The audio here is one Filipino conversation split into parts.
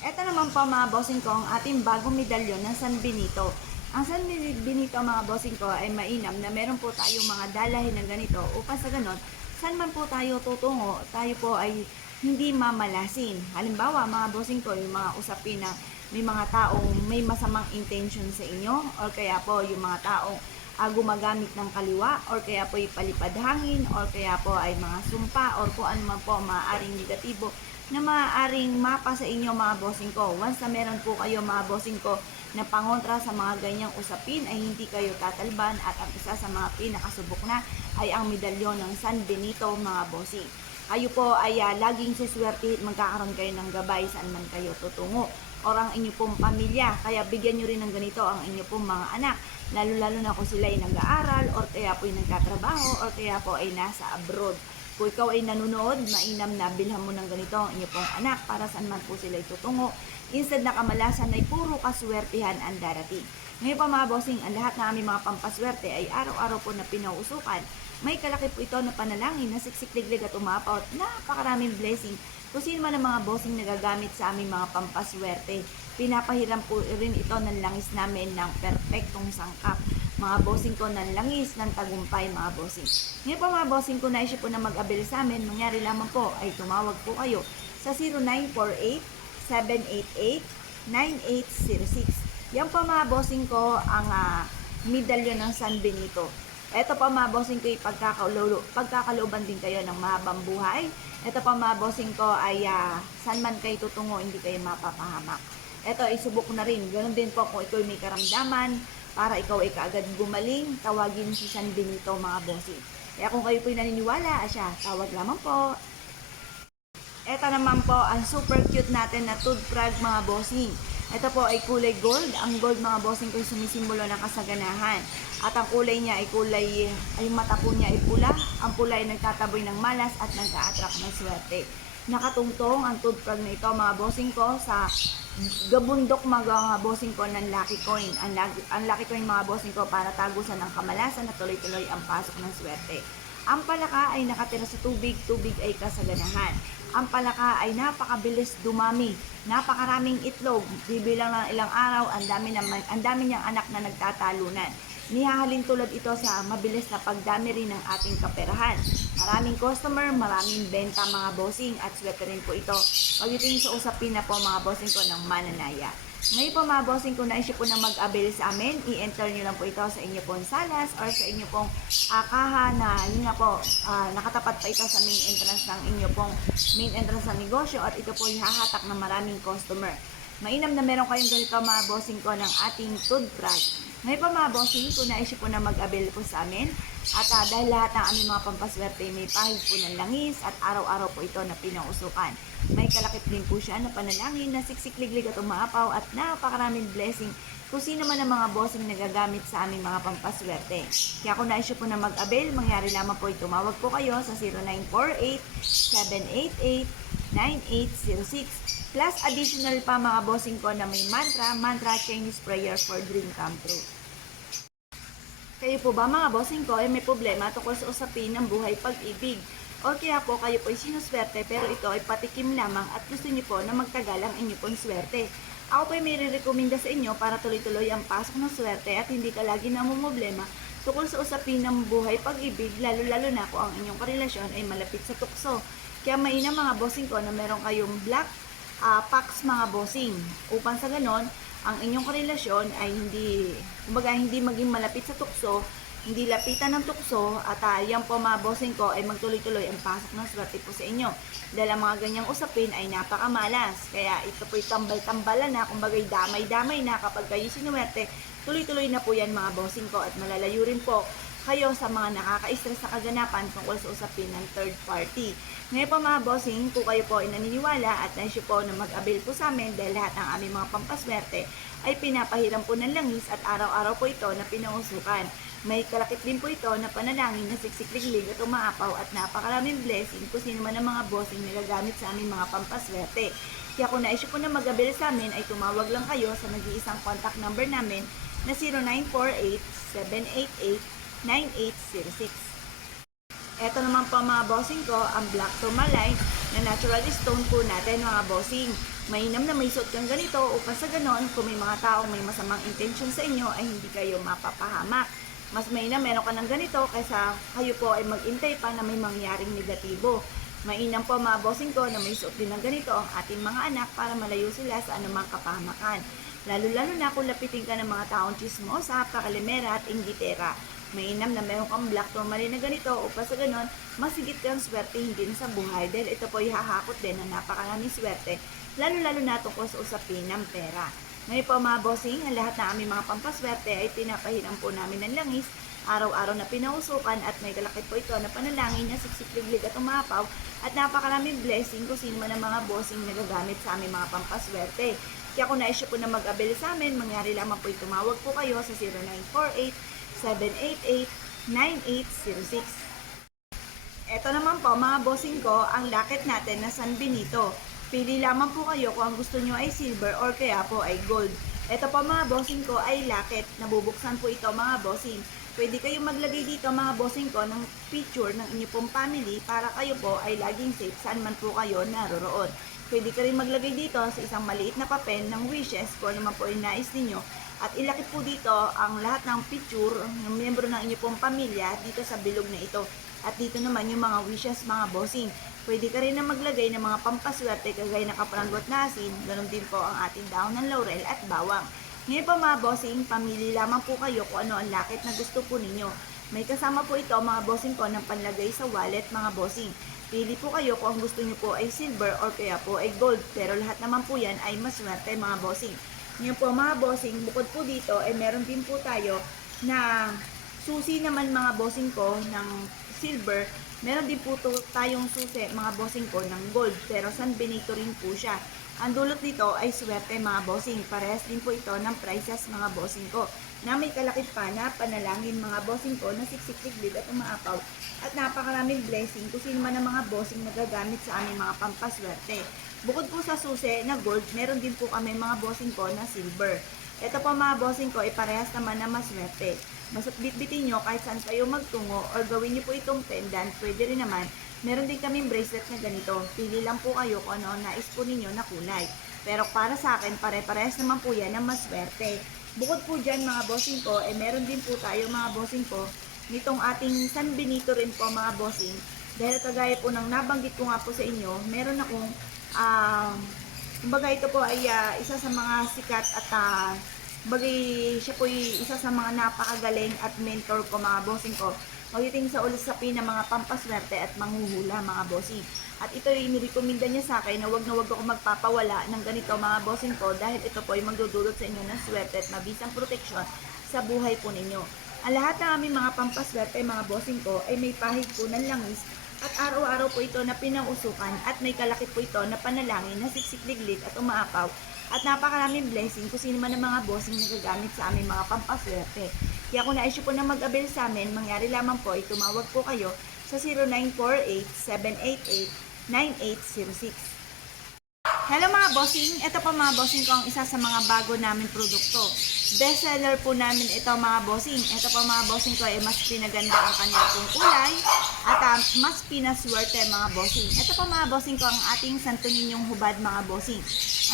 Ito naman po mga bossing ko, ang ating bagong medalyon ng San Benito. Ang San Benito mga bossing ko ay mainam na meron po tayo mga dalahin na ganito upang sa ganon, saan man po tayo tutungo, tayo po ay hindi mamalasin. Halimbawa mga bossing ko, yung mga usapin na may mga taong may masamang intention sa inyo or kaya po yung mga taong gumagamit ng kaliwa or kaya po ipalipad hangin or kaya po ay mga sumpa or kung ano man po maaaring negatibo na maaaring mapa sa inyo mga bossing ko. Once na meron po kayo mga bossing ko na pangontra sa mga ganyang usapin ay hindi kayo tatalban at ang isa sa mga pinakasubok na ay ang medalyon ng San Benito mga bossing. Kayo po ay laging suswerte at magkakaroon kayo ng gabay saan man kayo tutungo or ang inyo pong pamilya. Kaya bigyan nyo rin ng ganito ang inyo pong mga anak. Lalo-lalo na kung sila ay nag-aaral or kaya po ay nagtatrabaho or kaya po ay nasa abroad. Kung ikaw ay nanonood, mainam na bilhan mo ng ganito ang inyo pong anak para saan man po sila tutungo. Instead na kamalasan ay puro kaswertihan ang darating. Ngayon pa mga bossing, ang lahat ng aming mga pampaswerte ay araw-araw po na pinauusukan. May kalaki po ito na panalangin na siksik-liglig at umapaw at napakaraming blessing. Kung sino man ang mga bossing nagagamit sa aming mga pampaswerte, pinapahiram po rin ito ng langis namin ng perpektong sangkap. Mga bossing ko ng langis ng tagumpay mga bossing. Ngayon po mga bossing ko na po na mag-avail sa amin, mangyari lamang po ay tumawag po kayo sa 0948-788-9806. Yan po mga bossing ko ang medalyon ng San Benito. Ito po mga bossing ko ay pagkakalooban din kayo ng mahabang buhay. Ito po mga bossing ko ay saan man kayo tutungo, hindi kayo mapapahamak. Ito ay subok na rin. Ganon din po kung ikaw may karamdaman, para ikaw ay kaagad gumaling, tawagin si San Benito mga bossing. Kaya kung kayo po'y naniniwala, siya, tawag lamang po. Ito naman po ang super cute natin na toothbrush mga bossing. Ito po ay kulay gold. Ang gold mga bossing ko ay sumisimbolo ng kasaganahan. At ang kulay niya ay yung mata po niya ay pula. Ang pula ay nagtataboy ng malas at nagka-attract ng swerte. Nakatungtong ang toothbrush na ito mga bossing ko sa gabundok mga bossing ko ng lucky coin. Ang lucky coin mga bossing ko para tagusan ng kamalasan na tuloy-tuloy ang pasok ng swerte. Ang palaka ay nakatira sa tubig, tubig ay kasaganahan. Ang palaka ay napakabilis dumami, napakaraming itlog, bibilang ng ilang araw, ang dami niyang anak na nagtatalunan. Nihahalin tulad ito sa mabilis na pagdami rin ng ating kaperahan. Maraming customer, maraming benta mga bossing at swerte rin po ito pagdating sa usapin na po mga bossing ko ng mananaya. Ngayon po mga bossing ko, na-issue po na mag-avail sa amin, i-enter nyo lang po ito sa inyo pong salas or sa inyo pong kaha na yun nga po, nakatapat pa ito sa main entrance ng negosyo at ito po hahatak ng maraming customer. Mainam na meron kayong ganito mga bossing ko ng ating toothbrush. Ngayon pa mga bossing ko, na-issue po na mag-avail po sa amin. At dahil lahat ng aming mga pampaswerte may pahig po ng langis at araw-araw po ito na pinausukan. May kalakip din po siya na panalangin na siksik-liglig at umaapaw at napakaraming blessing kung sino man ang mga bossing nagagamit sa aming mga pampaswerte. Kaya kung na-issue po na mag-avail, mangyari lamang po tumawag po kayo sa 0948-788-9806. Plus additional pa mga bossing ko na may mantra Chinese prayer for dream come true. Kayo po ba mga bossing ko ay may problema tungkol sa usapin ng buhay pag-ibig? O kaya po kayo po ay sinuswerte pero ito ay patikim lamang at gusto niyo po na magtagal ang inyo pong swerte. Ako po ay may re-recommenda sa inyo para tuloy-tuloy ang pasok ng swerte at hindi ka lagi namumblema tungkol sa usapin ng buhay pag-ibig, lalo-lalo na kung ang inyong karelasyon ay malapit sa tukso. Kaya mainam mga bossing ko na meron kayong black packs mga bossing upang sa ganon ang inyong karelasyon ay hindi maging malapit sa tukso, hindi lapitan ng tukso at yan po mga bossing ko ay magtuloy-tuloy ang pasok ng swerte po sa inyo. Dahil ang mga ganyang usapin ay napakamalas. Kaya ito po'y tambal-tambalan na, kumbaga'y damay-damay na kapag kayo sinuwerte, tuloy-tuloy na po yan mga bossing ko at malalayo rin po kayo sa mga nakaka-stress na kaganapan tungkol sa usapin ng third party. Ngayon po mga bossing, kung kayo po ay naniniwala at na-issue po na mag-avail po sa amin dahil lahat ng aming mga pampaswerte ay pinapahiram po ng langis at araw-araw po ito na pinausukan. May kalakip din po ito na panalangin na siksik-liglig at umaapaw at napakaraming blessing kung sino man ang mga bossing na gagamit sa aming mga pampaswerte. Kaya kung na-issue po na mag-avail sa amin ay tumawag lang kayo sa nag-iisang contact number namin na 0948-788-9806. Ito naman po mga bossing ko, ang Black Tourmaline na natural stone po natin mga bossing. Mainam na may suot kang ganito upang sa ganon, kung may mga taong may masamang intention sa inyo ay hindi kayo mapapahamak. Mas mainam meron ka ng ganito kaysa kayo po ay mag-intay pa na may mangyaring negatibo. Mainam po mga bossing ko na may suot din ng ganito ang ating mga anak para malayo sila sa anumang kapahamakan. Lalo-lalo na kung lapitin ka ng mga taong chismosa, pakalimera at inggitera. Mainam na meron kang black tourmaline na ganito upang sa ganon, masigit kang swerte hindi na sa buhay dahil ito po ay hahakot din ng napakaraming swerte, lalo-lalo na tungkol sa usapin ng pera. Ngayon po mga bossing, ang lahat ng aming mga pampaswerte ay pinapahiram po namin ng langis, araw-araw na pinausukan at may kalakip po ito na panalangin na siksik-liglig at umapaw at napakaraming blessing kung sino man ang mga bossing nagagamit sa aming mga pampaswerte. Kaya kung na-issue po na mag-abel sa amin, mangyari lamang po tumawag po kayo sa 0948-788-9806. Ito naman po mga bossing ko, ang locket natin na San Benito. Pili lamang po kayo kung ang gusto nyo ay silver or kaya po ay gold. Ito po mga bossing ko ay locket. Nabubuksan po ito mga bossing. Pwede kayo maglagay dito mga bossing ko ng picture ng inyo pong family para kayo po ay laging safe saan man po kayo naroroon. Pwede ka rin maglagay dito sa isang maliit na papel ng wishes kung ano man po yung nais ninyo. At ilakip po dito ang lahat ng picture ng miyembro ng inyo pong pamilya dito sa bilog na ito. At dito naman yung mga wishes mga bossing. Pwede ka rin na maglagay ng mga pampaswerte kagaya ng kapranggot na asin, ganun din po ang ating dahon ng laurel at bawang. Ngayon po mga bossing, pamili lamang po kayo kung ano ang locket na gusto po ninyo. May kasama po ito mga bossing ko ng panlagay sa wallet mga bossing. Pili po kayo kung ang gusto nyo po ay silver or kaya po ay gold, pero lahat naman po yan ay maswerte mga bossing. Ngayon po mga bossing, bukod po dito ay meron din po tayo na susi naman mga bossing ko ng silver. Meron din po tayong susi mga bossing ko ng gold, pero San Benito rin po siya. Ang dulot nito ay swerte mga bossing. Parehas din po ito ng prices mga bossing ko na may kalakip pa na panalangin mga bossing ko na siksik-liglig at umaapaw at napakaraming blessing kung sino man ang mga bossing na gagamit sa aming mga pampaswerte. Bukod po sa susi na gold, meron din po kami mga bossing ko na silver. Ito po mga bossing ko ay parehas naman na maswerte. Basta't bitbitin nyo kahit saan kayo magtungo or gawin nyo po itong pendant, pwede rin naman. Meron din kaming bracelet na ganito. Pili lang po kayo kung ano ang nais po ninyo na kulay. Pero para sa akin, pare-parehas naman po yan na maswerte. Bukod po dyan mga bossing ko, meron din po tayo mga bossing ko nitong ating San Benito rin po mga bossing. Dahil kagaya po ng nabanggit ko nga po sa inyo, meron akong kumbaga ito po ay isa sa mga sikat at bagay siya po isa sa mga napakagaling at mentor ko mga bossing ko. Pagdating sa usapin ng mga pampaswerte at manghuhula mga bossing. At ito ay inirekomenda niya sa akin na wag ako magpapawala ng ganito mga bossing ko dahil ito po ay magdudulot sa inyo ng swerte at mabisang proteksyon sa buhay po ninyo. Ang lahat ng aming mga pampaswerte mga bossing ko ay may pahid po ng langis at araw-araw po ito na pinausukan at may kalakip po ito na panalangin na siksik-liglig at umaapaw at napakaraming blessing kung sino man ang mga bossing na gagamit sa aming mga pampaswerte. Kaya kung na-issue po na mag-abel sa amin, mangyari lamang po ay tumawag po kayo sa 0948-788-9806. Hello mga bossing, ito po mga bossing ko ang isa sa mga bago namin produkto. Bestseller po namin ito mga bossing. Ito po mga bossing ko ay mas pinaganda ang kanya pong kulay at mas pinaswerte mga bossing. Ito po mga bossing ko ang ating Santo Niñong hubad mga bossing.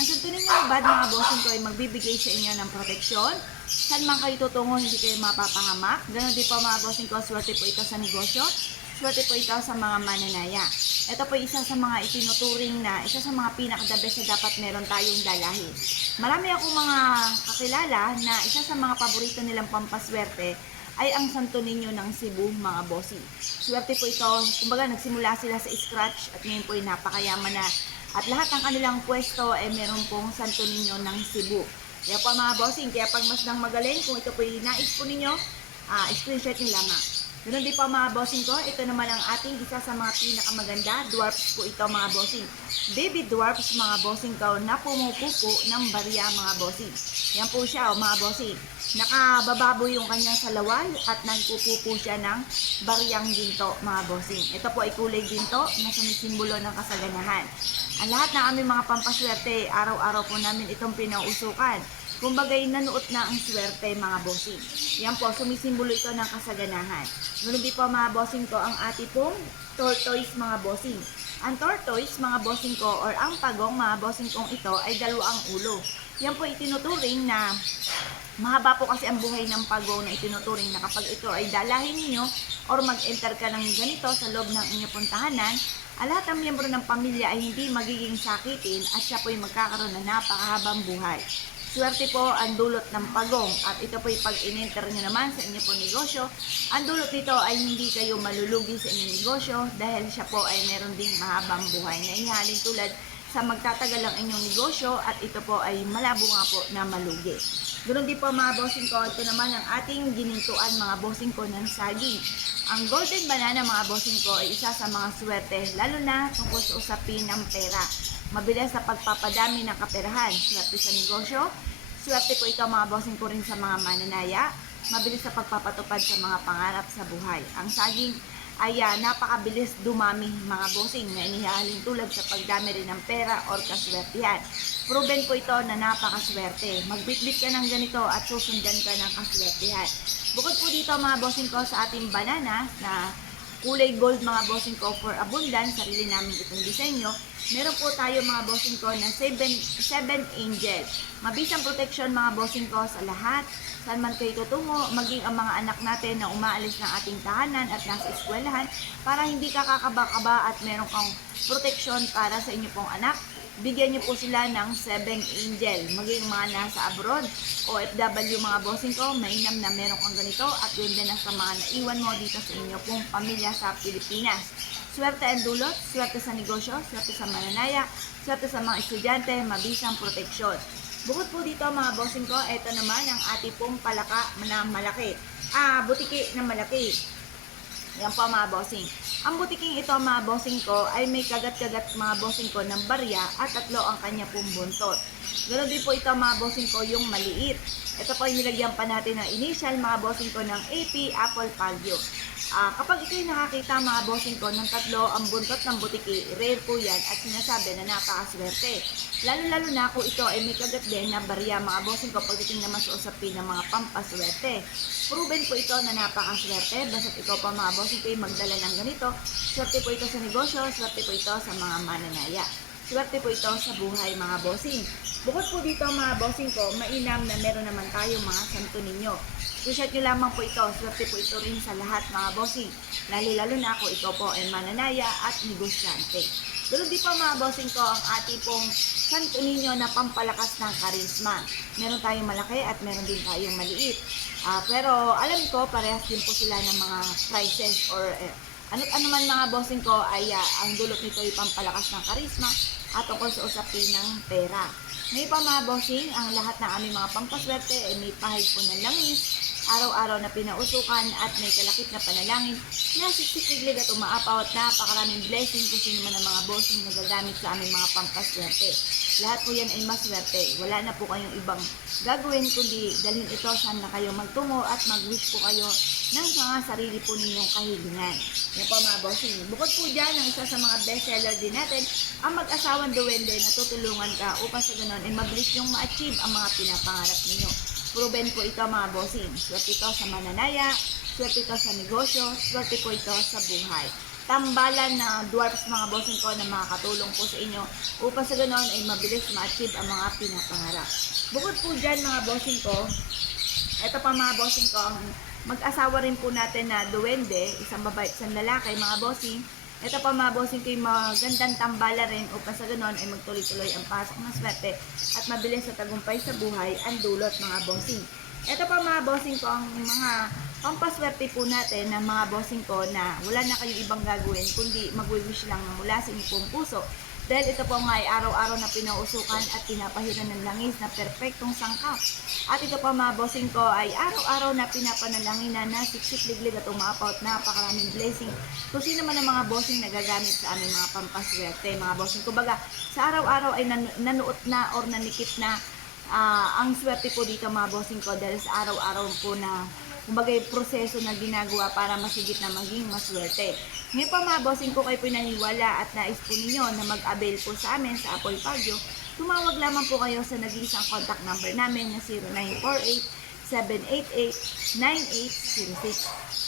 Ang Santo Niñong hubad mga bossing ko ay magbibigay sa inyo ng proteksyon. Saan man kayo tutungo, hindi kayo mapapahamak. Ganon din po mga bossing ko, swerte po ito sa negosyo. Swerte po ito sa mga mananaya. Ito po isa sa mga itinuturing na isa sa mga pinaka-the best na dapat meron tayong dalahin. Marami akong mga kakilala na isa sa mga paborito nilang pampaswerte ay ang Santo Niño ng Cebu mga bossing. Swerte po ito, kumbaga nagsimula sila sa scratch at ngayon po ay napakayaman na. At lahat ng kanilang pwesto ay meron pong Santo Niño ng Cebu. Kaya po mga bossing, kaya pag mas nang magaling, kung ito po yung nais po ninyo, screenshot nyo lamang. Ganun din po mga bossing ko, ito naman ang ating isa sa mga pinakamaganda, dwarfs po ito mga bossing. Baby dwarfs mga bossing ko na pumupupo ng barya mga bossing. Yan po siya mga bossing. Nakabababo yung kanyang salawal at nagpupupo siya ng baryang ginto mga bossing. Ito po ay kulay ginto na sumisimbolo ng kasaganahan. Ang lahat ng aming mga pampaswerte, araw-araw po namin itong pinausukan. Kumbagay nanuot na ang swerte mga bossing. Yan po, sumisimbolo ito ng kasaganahan. Ngunit di po mga bossing ko ang ating pong tortoise mga bossing. Ang tortoise, mga bossing ko, or ang pagong, mga bossing kong ito, ay dalawang ulo. Yan po itinuturing na mahaba po kasi ang buhay ng pagong na itinuturing na kapag ito ay dalahin ninyo or mag-enter ka ng ganito sa loob ng inyong puntahanan, lahat ng miyembro ng pamilya ay hindi magiging sakitin at siya po ay magkakaroon ng napakahabang buhay. Swerte po ang dulot ng pagong at ito po pag in-enter nyo naman sa inyo po negosyo, ang dulot nito ay hindi kayo malulugi sa inyong negosyo dahil siya po ay meron ding mahabang buhay na ihalin tulad sa magtatagal ang inyong negosyo at ito po ay malabo nga po na malugi. Ganoon din po mga bossing ko, ito naman ang ating ginintuan mga bossing ko ng saging. Ang golden banana mga bossing ko ay isa sa mga swerte lalo na tungkol sa usapin ng pera. Mabilis sa pagpapadami ng kaperahan, swerte sa negosyo, swerte po ito mga bossing ko rin sa mga mananaya, mabilis sa pagpapatupad sa mga pangarap sa buhay. Ang saging ay napakabilis dumami mga bossing na inihahalin tulad sa pagdami rin ng pera or kaswertihan. Proven po ito na napakaswerte. Magbitbit ka ng ganito at susundan ka ng kaswertihan. Bukod po dito mga bossing ko sa ating banana na kulay gold mga bossing ko for abundance, sarili namin itong disenyo. Meron po tayo mga bossing ko na 7 angel. Mabisang protection mga bossing ko sa lahat. Saan man kayo tutungo, maging ang mga anak natin na umaalis ng ating tahanan at nasa eskwelahan para hindi ka kakaba-kaba at meron kang protection para sa inyo pong anak. Bigyan niyo po sila ng 7 angel. Maging mga nasa abroad, OFW mga bossing ko, mainam na meron kang ganito at yun din ang sa mga naiwan mo dito sa inyo pong pamilya sa Pilipinas. Swerte ang dulot, swerte sa negosyo, swerte sa mananaya, swerte sa mga estudyante, mabisang proteksyon. Bukod po dito mga bossing ko, ito naman ang ating pong palaka na malaki. Butiki na malaki. Yan po mga bossing. Ang butiking ito mga bossing ko ay may kagat-kagat mga bossing ko ng barya at 3 ang kanya pong buntot. Ganoon din po ito mga bossing ko yung maliit. Ito po yung nilagyan pa natin ng initial mga bossing ko ng AP Apple Palio. Kapag ito'y nakakita mga bossing ko ng 3 ang buntot ng butiki, rare po yan at sinasabi na napakaswerte. Lalo-lalo na kung ito ay may kagat din na barya mga bossing ko pagdating naman sa usapin ng mga pampaswerte. Proven po ito na napakaswerte, basta't ikaw pa mga bossing ko ay magdala ng ganito. Swerte po ito sa negosyo, swerte po ito sa mga mananaya. Swerte po ito sa buhay mga bossing. Bukod po dito mga bossing ko, mainam na meron naman tayo mga santo ninyo. Reset nyo lamang po ito, swerte po ito rin sa lahat mga bossing. Lalo-lalo na ako ito po ay mananaya at negosyante. Ganoon din po mga bossing ko ang ating pong santo ninyo na pampalakas ng karisma. Meron tayong malaki at meron din tayong maliit. Pero alam ko parehas din po sila ng mga prices or ano man mga bossing ko ay ang dulot nito ay pampalakas ng karisma at tungkol sa usapin ng pera. Ngayon pa mga bossing, ang lahat ng aming mga pampaswerte ay may pahid po ng langis, araw-araw na pinausukan at may kalakip na panalangin na sisikliglig at umaapaw at napakaraming blessing kung sino man ang mga bossing na gagamit sa aming mga pampaswerte. Lahat po yan ay maswerte. Wala na po kayong ibang gagawin kundi dalhin ito saan na kayo magtungo at mag-wish po kayo ng mga sarili po ninyong kahilingan. Yan po mga bossing. Bukod po dyan, ang isa sa mga bestseller din natin, ang mag-asawang duwende na tutulungan ka upang sa ganon ay mabilis yung ma-achieve ang mga pinapangarap ninyo. Proven po ito mga bossing. Swerte ito sa mananaya, swerte ito sa negosyo, swerte po ito sa buhay. Tambalan na dwarfs mga bossing ko na makakatulong po sa inyo upang sa ganon ay mabilis ma-achieve ang mga pinapangarap. Bukod po dyan mga bossing ko, ito pa mga bossing ko, mag-asawa rin po natin na duwende, isang babae, isang lalaki mga bossing. Ito pa mga bossing ko yung magandang tambala rin upang sa ganon ay magtuloy-tuloy ang pasok ng swerte at mabilis sa tagumpay sa buhay ang dulot mga bossing. Ito pa mga bossing ko ang mga pampaswerte po natin ng mga bossing ko na wala na kayong ibang gagawin kundi mag-wish lang na mula sa inyong pong puso. Dahil ito po nga ay araw-araw na pinausukan at pinapahiran ng langis na perpektong sangkap. At ito pa mga bossing ko ay araw-araw na pinapanalangin na siksik-liglig at umaapaw at napakaraming blessing. Kung sino man ang mga bossing na gagamit sa aming mga pampaswerte, mga bossing ko baga sa araw-araw ay nanuot na or nanikip na ang swerte po dito mga bossing ko dahil sa araw-araw po na kumbaga proseso na ginagawa para masigit na maging maswerte. Ngayon pa mga bossing ko kayo po naniwala at nais po ninyo na mag-avail po sa amin sa Apple Palio, tumawag lamang po kayo sa nag-iisang contact number namin na 0948-788-9806.